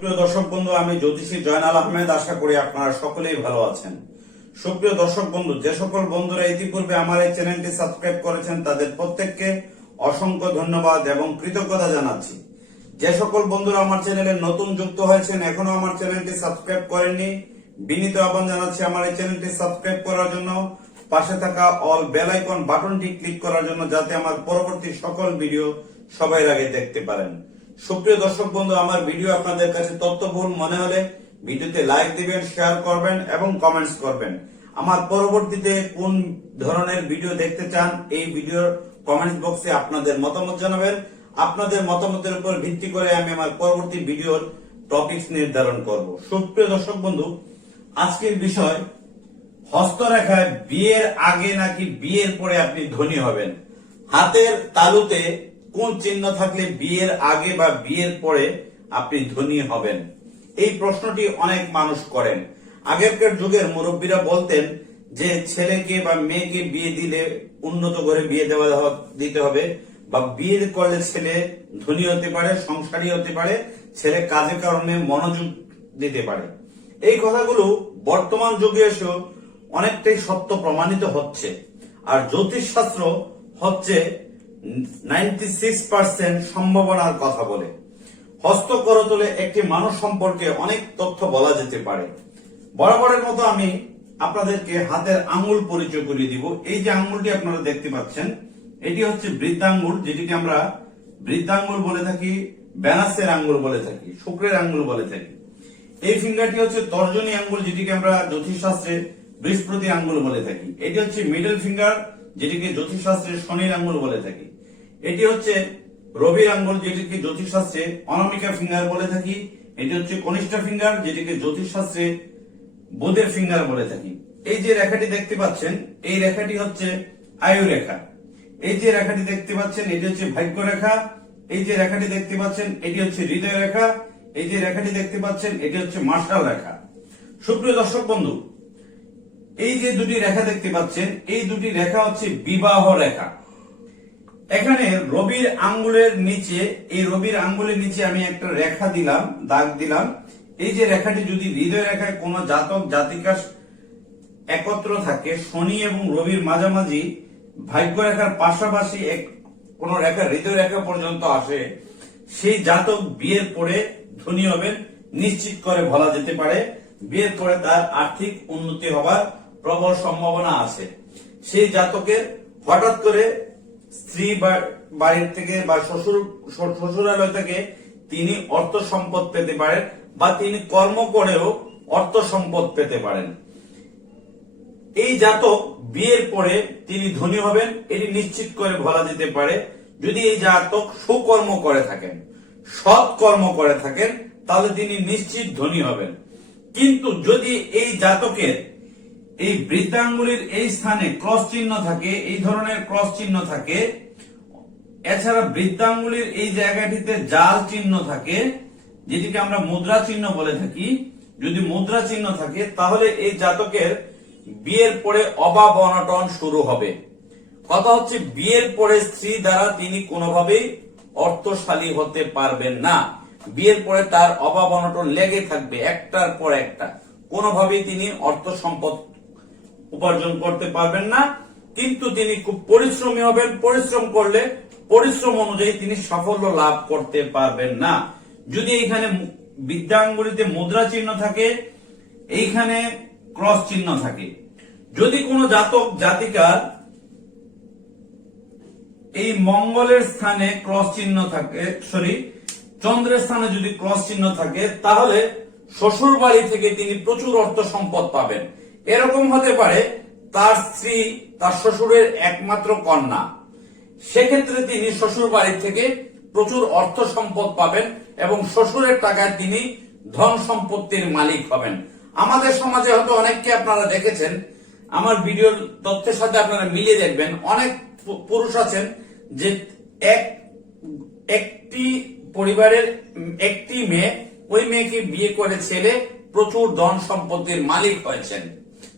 সুপ্রিয় দর্শক বন্ধু, আমি জ্যোতিষী জয়নাল আহমেদ। আশা করি আপনারা সকলেই ভালো আছেন। সুপ্রিয় দর্শক বন্ধু, যে সকল বন্ধুরা ইতিপূর্বে আমার এই চ্যানেলটি সাবস্ক্রাইব করেছেন তাদের প্রত্যেককে অসংখ্য ধন্যবাদ এবং কৃতজ্ঞতা জানাচ্ছি। যে সকল বন্ধুরা আমার চ্যানেলে নতুন যুক্ত হয়েছেন, এখনো আমার চ্যানেলটি সাবস্ক্রাইব করেননি, বিনীত আহ্বান জানাচ্ছি আমার এই চ্যানেলটি সাবস্ক্রাইব করার জন্য, পাশে থাকা অল বেল আইকন বাটনটি ক্লিক করার জন্য, যাতে আমার পরবর্তী সকল ভিডিও সবার আগে দেখতে পারেন। সুপ্রিয় দর্শক বন্ধু, আমার ভিডিও আপনাদের কাছে তথ্যবহুল মনে হলে ভিডিওতে লাইক দিবেন, শেয়ার করবেন এবং কমেন্টস করবেন। আমার পরবর্তীতে কোন ধরনের ভিডিও দেখতে চান এই ভিডিওর কমেন্টস বক্সে আপনাদের মতামত জানাবেন। আপনাদের মতামতের উপর ভিত্তি করে আমি আমার পরবর্তী ভিডিওর টপিকস নির্ধারণ করব। সুপ্রিয় দর্শক বন্ধু, আজকের বিষয় হস্তরেখায় বিয়ের আগে নাকি বিয়ের পরে আপনি ধনী হবেন। হাতের তালুতে কোন চিহ্ন থাকলে বিয়ের আগে বা বিয়ের পরে আপনি ধনী হবেন? এই প্রশ্নটি অনেক মানুষ করেন। আগেরকার যুগের মুরব্বীরা বলতেন যে ছেলেকে বা মেয়েকে বিয়ে দিলে উন্নত করে বিয়ে দিতে হবে, বা বিয়ে করলে ছেলে ধনী হতে পারে, সংসারী হতে পারে, ছেলে কাজের কারণে মনোযোগ দিতে পারে। এই কথাগুলো বর্তমান যুগে এসেও অনেকটাই সত্য প্রমাণিত হচ্ছে। আর জ্যোতিষ শাস্ত্র হচ্ছে 96% সম্ভাবনার কথা বলে। হস্তকরতলে একটি মানুষ সম্পর্কে অনেক তথ্য বলা যেতে পারে। বরাবরের মতো আমি আপনাদেরকে হাতের আঙ্গুল পরিচয় করিয়ে দিব। এই যে আঙ্গুলটি আপনারা দেখতে পাচ্ছেন, এটি হচ্ছে বৃদ্ধাঙ্গুল, যেটিকে আমরা বৃদ্ধাঙ্গুল বলে থাকি, ব্যানাসের আঙ্গুল বলে থাকি, শুক্রের আঙ্গুল বলে থাকি। এই ফিঙ্গারটি হচ্ছে তর্জনী আঙ্গুল, যেটিকে আমরা জ্যোতিষশাস্ত্রে বৃহস্পতি আঙ্গুল বলে থাকি। এটি হচ্ছে মিডল ফিঙ্গার, যেটিকে জ্যোতিষশাস্ত্রে শনির আঙ্গুল বলে থাকি। এটি হচ্ছে রবির আঙ্গুল, যেটিকে জ্যোতিষশাস্ত্রে অনামিকা ফিঙ্গার বলে থাকি। এটি হচ্ছে কনিষ্ঠ ফিঙ্গার, যেটিকে জ্যোতিষশাস্ত্রে বুধের ফিঙ্গার বলে থাকি। এই যে রেখাটি দেখতে পাচ্ছেন, এই রেখাটি হচ্ছে আয়ু রেখা। এই যে রেখাটি দেখতে পাচ্ছেন, এটি হচ্ছে ভাগ্য রেখা। এই যে রেখাটি দেখতে পাচ্ছেন, এটি হচ্ছে হৃদয় রেখা। এই যে রেখাটি দেখতে পাচ্ছেন, এটি হচ্ছে মার্শাল রেখা। সুপ্রিয় দর্শক বন্ধু, এই যে দুটি রেখা দেখতে পাচ্ছেন, এই দুটি রেখা হচ্ছে বিবাহ রেখা। এখানে রবির আঙ্গুলের নিচে, এই রবির আঙ্গুলের নিচে আমি একটা রেখা দিলাম, দাগ দিলাম। এই যে রেখাটি যদি হৃদয় রেখায় কোন জাতক জাতিকা একত্র থাকে, শনি এবং রবির মাঝামাঝি ভাগ্য রেখার পাশাপাশি কোন রেখা হৃদয় রেখা পর্যন্ত আসে, সেই জাতক বিয়ের পরে ধনী হবেন নিশ্চিত করে বলা যেতে পারে। বিয়ের পরে তার আর্থিক উন্নতি হবার প্রবল সম্ভাবনা আছে। সেই জাতকের হঠাৎ করে স্ত্রী বাড়ির থেকে বা শ্বশুরালয় থেকে তিনি অর্থ সম্পদ পেতে পারেন, বা তিনি কর্ম করেও অর্থ সম্পদ পেতে পারেন। এই জাতক বিয়ের পরে তিনি ধনী হবেন এটি নিশ্চিত করে বলা যেতে পারে, যদি এই জাতক সুকর্ম করে থাকেন, সৎ কর্ম করে থাকেন, তাহলে তিনি নিশ্চিত ধনী হবেন। কিন্তু যদি এই জাতকের এই বৃদ্ধাঙ্গুলির এই স্থানে ক্রস চিহ্ন থাকে, এই ধরনের ক্রস চিহ্ন থাকে, এছাড়া বৃদ্ধাঙ্গুলির এই জায়গাটিতে জাল চিহ্ন থাকে, যেটিকে আমরা মুদ্রা চিহ্ন বলে থাকি, যদি মুদ্রা চিহ্ন থাকে, তাহলে এই জাতকের বিয়ের পরে অভাব অনটন শুরু হবে। কথা হচ্ছে বিয়ের পরে স্ত্রী দ্বারা তিনি কোনোভাবেই অর্থশালী হতে পারবেন না। বিয়ের পরে তার অভাব অনটন লেগে থাকবে, একটার পর একটা। কোনোভাবেই তিনি অর্থ সম্পদ উপার্জন করতে পারবেন না। কিন্তু তিনি খুব পরিশ্রমী হবেন, পরিশ্রম করলে পরিশ্রম অনুযায়ী তিনি সাফল্য লাভ করতে পারবেন না। যদি এইখানে বৃদ্ধাঙ্গুলিতে মুদ্রা চিহ্ন থাকে, এইখানে ক্রস চিহ্ন থাকে, যদি কোনো জাতক জাতিকার এই মঙ্গলের স্থানে ক্রস চিহ্ন থাকে, চন্দ্রের স্থানে যদি ক্রস চিহ্ন থাকে, তাহলে শ্বশুর বাড়ি থেকে তিনি প্রচুর অর্থ সম্পদ পাবেন। এরকম হতে পারে তার স্ত্রী তার শ্বশুরের একমাত্র কন্যা, সেক্ষেত্রে তিনি শ্বশুর বাড়ি থেকে প্রচুর অর্থ সম্পদ পাবেন এবং শ্বশুরের টাকায় তিনি ধন সম্পত্তির মালিক হবেন। আমাদের সমাজে হয়তো অনেককে আপনারা দেখেছেন, আমার ভিডিওর তথ্যের সাথে আপনারা মিলিয়ে দেখবেন, অনেক পুরুষ আছেন যে একটি পরিবারের একটি মেয়ে, ওই মেয়েকে বিয়ে করে ছেলে প্রচুর ধন সম্পত্তির মালিক হয়েছেন।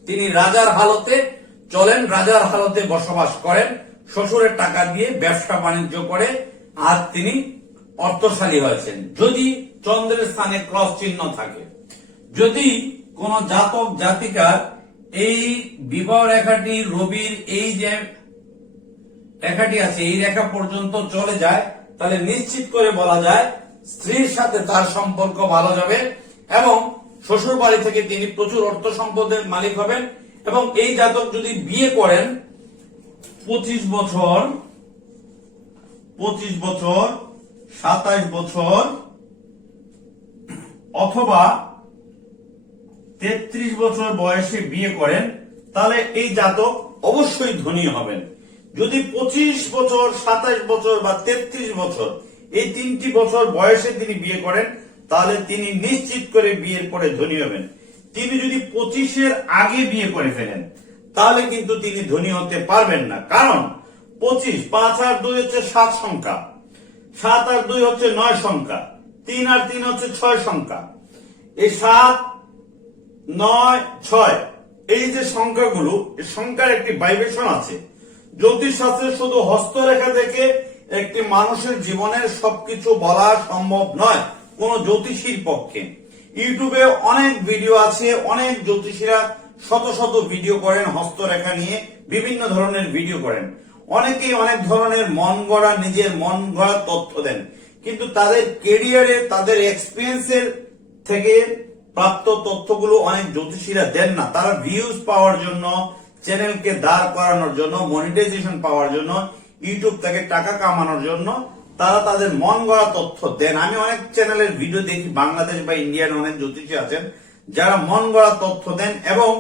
তিনি রাজার হালতে চলেন, রাজার হালতে বসবাস করেন, শ্বশুরের টাকা দিয়ে ব্যবসা বাণিজ্য করে আজ তিনি অর্থশালী হয়েছেন। যদি চন্দ্রের স্থানে ক্রস চিহ্ন থাকে। যদি কোন জাতক জাতিকার এই বিবাহ রেখাটি রবির এই যে রেখাটি আছে এই রেখা পর্যন্ত চলে যায়, তাহলে নিশ্চিত করে বলা যায় স্ত্রীর সাথে তার সম্পর্ক ভালো যাবে এবং শ্বশুর বাড়ি থেকে তিনি প্রচুর অর্থ সম্পদের মালিক হবেন। এবং এই জাতক যদি বিয়ে করেন 25 বছর, 27 বছর অথবা 33 বছর বয়সে বিয়ে করেন, তাহলে এই জাতক অবশ্যই ধনী হবেন। যদি 25 বছর, 27 বছর বা 33 বছর এই 3টি বছর বয়সে তিনি বিয়ে করেন, তাহলে তিনি নিশ্চিত করে বিয়ের পরে ধনী হবেন। তিনি যদি 25-এর আগে বিয়ে করে ফেলেন, তাহলে কিন্তু তিনি ধনী হতে পারবেন না। কারণ 25, 5 আর 2 হচ্ছে 7 সংখ্যা, 7 আর 2 হচ্ছে 9 সংখ্যা, 3 আর 3 হচ্ছে 6 সংখ্যা। এই 7, 9, 6 এই যে সংখ্যাগুলো, এই সংখ্যার একটি ভাইব্রেশন আছে। জ্যোতিষ শাস্ত্রে শুধু হস্তরেখা দেখে একটি মানুষের জীবনের সবকিছু বলা সম্ভব নয় কোন জ্যোতিষীর পক্ষে। ইউটিউবে অনেক ভিডিও আছে, অনেক জ্যোতিষীরা শত শত ভিডিও করেন হস্তরেখা নিয়ে, বিভিন্ন ধরনের ভিডিও করেন। অনেকেই অনেক ধরনের মন গড়া, নিজের মন গড়া তথ্য দেন, কিন্তু তাদের কেরিয়ারে, তাদের এক্সপিরিয়েন্সের থেকে প্রাপ্ত তথ্যগুলো অনেক জ্যোতিষীরা দেন না। তারা ভিউজ পাওয়ার জন্য, চ্যানেলকে দাঁড় করানোর জন্য, মনিটাইজেশন পাওয়ার জন্য, ইউটিউব থেকে টাকা কামানোর জন্য তারা তাদের মন গড়া তথ্য দেন। আমি অনেক চ্যানেলের ভিডিও দেখি, বাংলাদেশ বা ইন্ডিয়ার অনেক জ্যোতিষী আছেন যারা মন গড়া তথ্য দেন এবং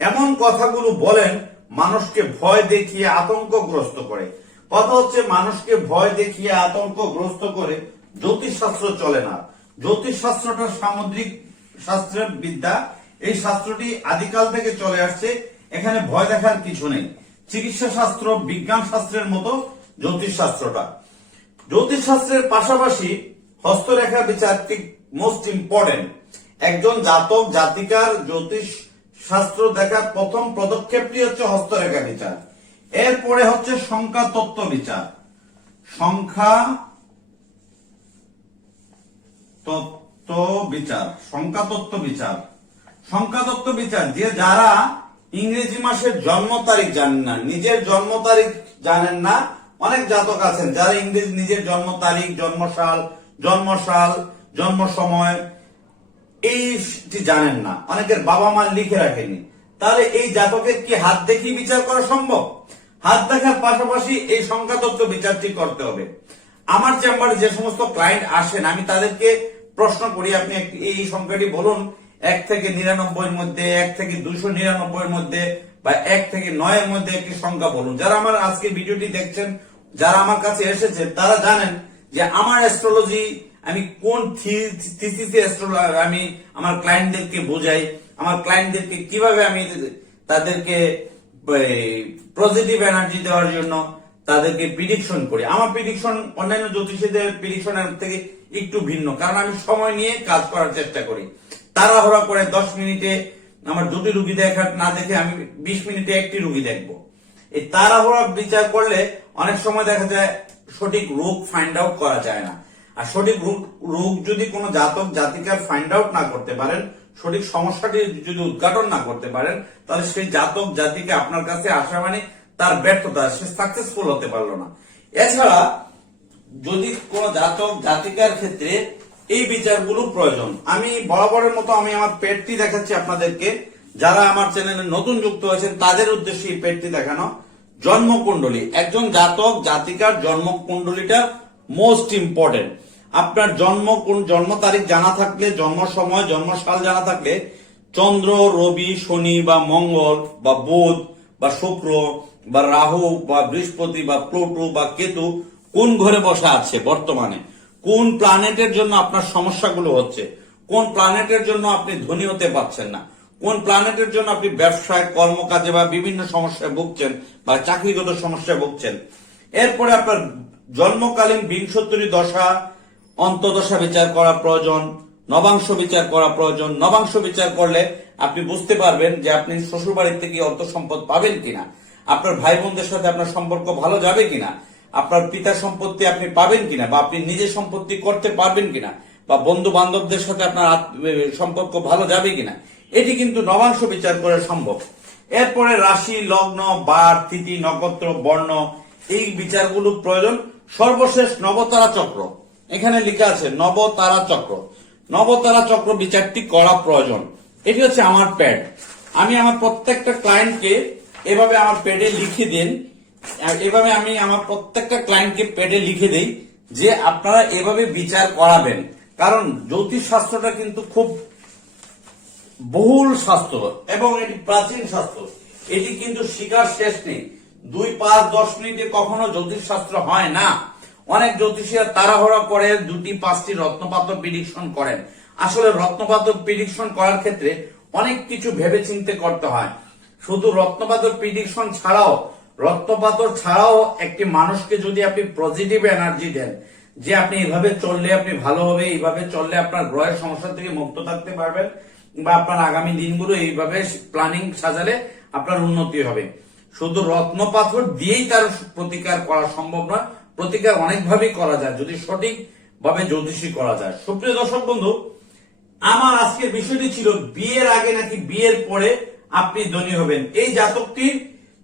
এমন কথাগুলো বলেন মানুষকে ভয় দেখিয়ে আতঙ্কগ্রস্ত করে। কথা হচ্ছে মানুষকে ভয় দেখিয়ে আতঙ্কগ্রস্ত করে জ্যোতিষ শাস্ত্র চলে না। জ্যোতিষ শাস্ত্রটা সামুদ্রিক শাস্ত্রের বিদ্যা, এই শাস্ত্রটি আদিকাল থেকে চলে আসছে, এখানে ভয় দেখার কিছু নেই। চিকিৎসা শাস্ত্র, বিজ্ঞান শাস্ত্রের মতো জ্যোতিষ শাস্ত্রটা। জ্যোতিষ শাস্ত্রের পাশাপাশি হস্তরেখা বিচারটি মোস্ট ইম্পর্টেন্ট। একজন জাতক জাতিকার জ্যোতিষ শাস্ত্র দেখার প্রথম পদক্ষেপটি হচ্ছে হস্তরেখা বিচার, এরপরে হচ্ছে সংখ্যা তত্ত্ব বিচার। সংখ্যা তত্ত্ব বিচার, সংখ্যা তত্ত্ব বিচার, সংখ্যা তত্ত্ব বিচার যে যারা ইংরেজি মাসের জন্ম তারিখ জানেন না, নিজের জন্ম তারিখ জানেন না, অনেক জাতক আছেন যারা ইংরেজি নিজের জন্ম তারিখ, জন্ম সময় এইটি জানেন না, অনেকের বাবা মা লিখে রাখেনি, তাহলে এই জাতকের কি হাত দেখিয়ে বিচার করা সম্ভব? হাত দেখার পাশাপাশি এই সংখ্যা তত্ত্ব বিচারটি করতে হবে। আমার চেম্বারে যে সমস্ত ক্লায়েন্ট আসেন, আমি তাদেরকে প্রশ্ন করি, আপনি এই সংখ্যাটি বলুন 1 থেকে 99 এর মধ্যে, 1 থেকে 299 এর মধ্যে বা 1 থেকে 9 এর মধ্যে একটি সংখ্যা বলুন। যারা আমার আজকে ভিডিওটি দেখছেন, যারা আমার কাছে এসেছেন, তারা জানেন যে আমার অ্যাস্ট্রোলজি আমি কোন থিসিসে অ্যাস্ট্রোলজি আমি আমার ক্লায়েন্টদেরকে বোঝাই, আমার ক্লায়েন্টদেরকে কিভাবে আমি তাদেরকে পজিটিভ এনার্জি দেওয়ার জন্য তাদেরকে প্রিডিকশন করি। আমার প্রিডিকশন অন্যান্য জ্যোতিষীদের প্রিডিকশনের থেকে একটু ভিন্ন, কারণ আমি সময় নিয়ে কাজ করার চেষ্টা করি। তাড়াহুড়া করে 10 মিনিটে আমার 2টি রুগী দেখা না দেখে আমি 20 মিনিটে একটি রুগী দেখবো। এই তাড়াহুড়া বিচার করলে অনেক সময় দেখা যায় সঠিক রোগ ফাইন্ড আউট করা যায় না। আর সঠিক রোগ যদি কোনো জাতক জাতিকার ফাইন্ড আউট না করতে পারেন, সঠিক সমস্যাটি যদি উদ্ঘাটন না করতে পারেন, তাহলে সেই জাতক জাতিকে আপনার কাছে আসা মানে তার ব্যর্থতা, সে সাকসেসফুল হতে পারলো না। এছাড়া যদি কোন জাতক জাতিকার ক্ষেত্রে এই বিচারগুলো প্রয়োজন, আমি বরাবরের মতো আমি আমার পেটটি দেখাচ্ছি আপনাদেরকে। যারা আমার চ্যানেলে নতুন যুক্ত হয়েছেন তাদের উদ্দেশ্যে এই পেটটি দেখানো। জন্মকুণ্ডলী, একজন জাতক জাতিকার জন্মকুণ্ডলীটা মোস্ট ইম্পর্টেন্ট। আপনার জন্ম তারিখ জানা থাকলে, জন্ম সময়, জন্মসাল জানা থাকলে, চন্দ্র, রবি, শনি বা মঙ্গল বা বুধ বা শুক্র বা রাহু বা বৃহস্পতি বা প্লুটো বা কেতু কোন ঘরে বসা আছে বর্তমানে, কোন প্ল্যানেটের জন্য আপনার সমস্যাগুলো হচ্ছে, কোন প্ল্যানেটের জন্য আপনি ধনী হতে পারছেন না, কোন প্ল্যানেটের জন্য আপনি ব্যবসায়, কর্মকাজে বা বিভিন্ন সমস্যায় ভুগছেন বা চাকরিগত সমস্যায় ভুগছেন। এরপরে আপনার জন্মকালীন বিংশোত্তরী দশা, অন্তদশা বিচার করা প্রয়োজন, নবাংশ বিচার করা প্রয়োজন। নবাংশ বিচার করলে আপনি বুঝতে পারবেন যে আপনি শ্বশুর বাড়ির থেকে অর্থ সম্পদ পাবেন কিনা, আপনার ভাই বোনদের সাথে আপনার সম্পর্ক ভালো যাবে কিনা, আপনার পিতার সম্পত্তি আপনি পাবেন কিনা বা আপনি নিজের সম্পত্তি করতে পারবেন কিনা। বা বন্ধু বান্ধবদের সাথে আপনার সম্পর্ক ভালো যাবে কিনা, এটি কিন্তু নবাংশ বিচার করে সম্ভব। এরপরে রাশি, লগ্ন, বার, তিথি, নক্ষত্র, বর্ণ, এই বিচারগুলো প্রয়োজন। সর্বশেষ নবতারা চক্র, এখানে লেখা আছে নবতারা চক্র। নবতারা চক্র বিচারটি করা প্রয়োজন। এটি হচ্ছে আমার প্যাড। আমি আমার প্রত্যেকটা ক্লায়েন্টকে এভাবে আমার প্যাডে লিখে দেন, এভাবে আমি আমার প্রত্যেকটা ক্লায়েন্টকে প্যাডে লিখে দেই যে আপনারা এভাবে বিচার করাবেন। কারণ জ্যোতিষ শাস্ত্রটা কিন্তু খুব বহুল শাস্ত্র এবং এটি প্রাচীন শাস্ত্র। এটি কিন্তু শিকার শেষ নেই। 2, 5, 10 মিনিটে কখনো জ্যোতিষ শাস্ত্র হয় না। অনেক জ্যোতিষীরা তাড়াহুড়া করে 2টি 5টি রত্নপাথর প্রেডিকশন করেন। আসলে রত্নপাথর প্রেডিকশন করার ক্ষেত্রে অনেক কিছু ভেবে চিন্তে করতে হয়। শুধু রত্নপাথর প্রেডিকশন ছাড়াও একটি মানুষকে যদি আপনি পজিটিভ এনার্জি দেন যে আপনি এভাবে চললে আপনি ভালো হবে, এইভাবে চললে আপনার গ্রহের সমস্যা থেকে মুক্ত থাকতে পারবেন, বা আপনার আগামী দিনগুলো এইভাবে প্ল্যানিং সাজালে আপনার উন্নতি হবে। শুধু রত্নপাথর দিয়েই তার প্রতিকার করা সম্ভব নয়। প্রতিকার অনেকভাবেই করা যায় যদি সঠিক ভাবে জ্যোতিষী করা যায়। সুপ্রিয় দর্শক বন্ধু, আমার আজকের বিষয়টি ছিল বিয়ের আগে নাকি বিয়ের পরে আপনি ধনী হবেন। এই জাতকটির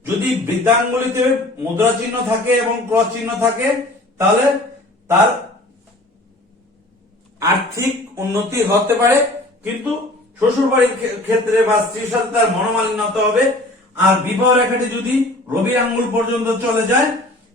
যদি বৃদ্ধাঙ্গুলিতে মুদ্রা চিহ্ন থাকে এবং ক্রস চিহ্ন থাকে তাহলে তার আর্থিক উন্নতি হতে পারে, কিন্তু শ্বশুর বাড়ির ক্ষেত্রে বা স্ত্রীর সাথে তার মনোমালিন্য হতে হবে। আর বিবাহ রেখাটি যদি রবি আঙ্গুল পর্যন্ত চলে যায়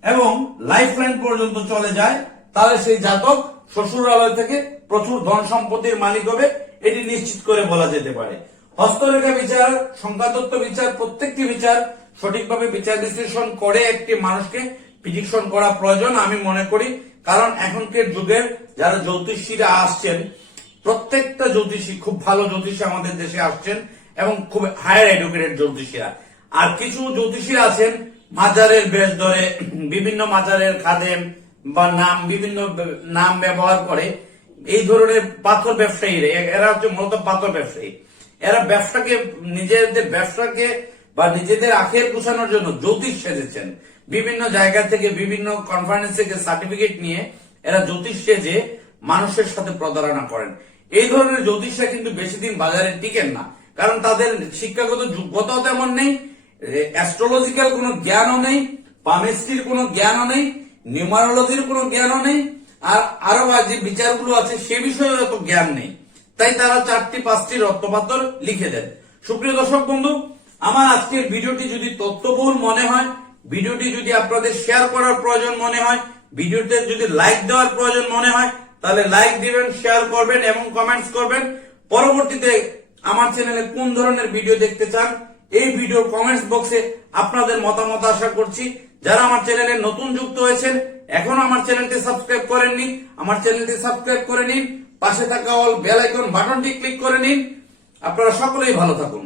এবং লাইফ লাইন পর্যন্ত চলে যায় তাহলে সেই জাতক শ্বশুরালয় থেকে প্রচুর ধন সম্পত্তির মালিক হবে, এটি নিশ্চিত করে বলা যেতে পারে। হস্তরেখা বিচার, সংখ্যাতত্ত্ব বিচার, প্রত্যেকটি বিচার সঠিকভাবে বিচার বিশ্লেষণ করে একটি মানুষকে প্রেডিকশন করা প্রয়োজন আমি মনে করি। কারণ এখনকার যুগের যারা জ্যোতিষীরা আসছেন, প্রত্যেকটা জ্যোতিষী খুব ভালো জ্যোতিষী আমাদের দেশে আসছেন এবং খুব হায়ার এডুকেটেড জ্যোতিষীরা। আর কিছু জ্যোতিষীরা আছেন মাজারের বেশ ধরে বিভিন্ন মাজারের খাদেম বা বিভিন্ন নাম ব্যবহার করে এই ধরনের পাথর ব্যবসায়ীরা, এরা হচ্ছে মূলত পাথর ব্যবসায়ী। এরা ব্যবসাকে বা নিজেদের আখের গুছানোর জন্য জ্যোতিষ সেজেছেন। বিভিন্ন জায়গা থেকে বিভিন্ন কনফারেন্স থেকে সার্টিফিকেট নিয়ে এরা জ্যোতিষ সেজে মানুষের সাথে প্রতারণা করেন। এই ধরনের জ্যোতিষরা কিন্তু বেশি দিন বাজারে টিকেন না, কারণ তাদের শিক্ষাগত যোগ্যতাও তেমন নেই, অ্যাস্ট্রোলজিক্যাল কোনো জ্ঞানও নেই, পামিস্ট্রির কোনো জ্ঞানও নেই, নিউমারোলজির কোনো জ্ঞানও নেই, আর আরো যে বিচারগুলো আছে সে বিষয়ে এত জ্ঞান নেই। তাই তারা 4টি 5টি রত্নপাথর লিখে দেন। সুপ্রিয় দর্শক বন্ধু, আমার আজকের ভিডিওটি যদি তথ্যবহুল মনে হয়, ভিডিওটি যদি আপনাদের শেয়ার করার প্রয়োজন মনে হয়, ভিডিওতে যদি লাইক দেওয়ার প্রয়োজন মনে হয়, তাহলে লাইক দিবেন, শেয়ার করবেন এবং কমেন্টস করবেন। পরবর্তীতে আমার চ্যানেলে কোন ধরনের ভিডিও দেখতে চান এই ভিডিওর কমেন্টস বক্সে আপনাদের মতামত আশা করছি। যারা আমার চ্যানেলে নতুন যুক্ত হয়েছেন, এখনো আমার চ্যানেলটি সাবস্ক্রাইব করেননি, আমার চ্যানেলটি সাবস্ক্রাইব করে নিন, পাশে থাকা অল বেল আইকন বাটনটি ক্লিক করে নিন। আপনারা সকলেই ভালো থাকুন।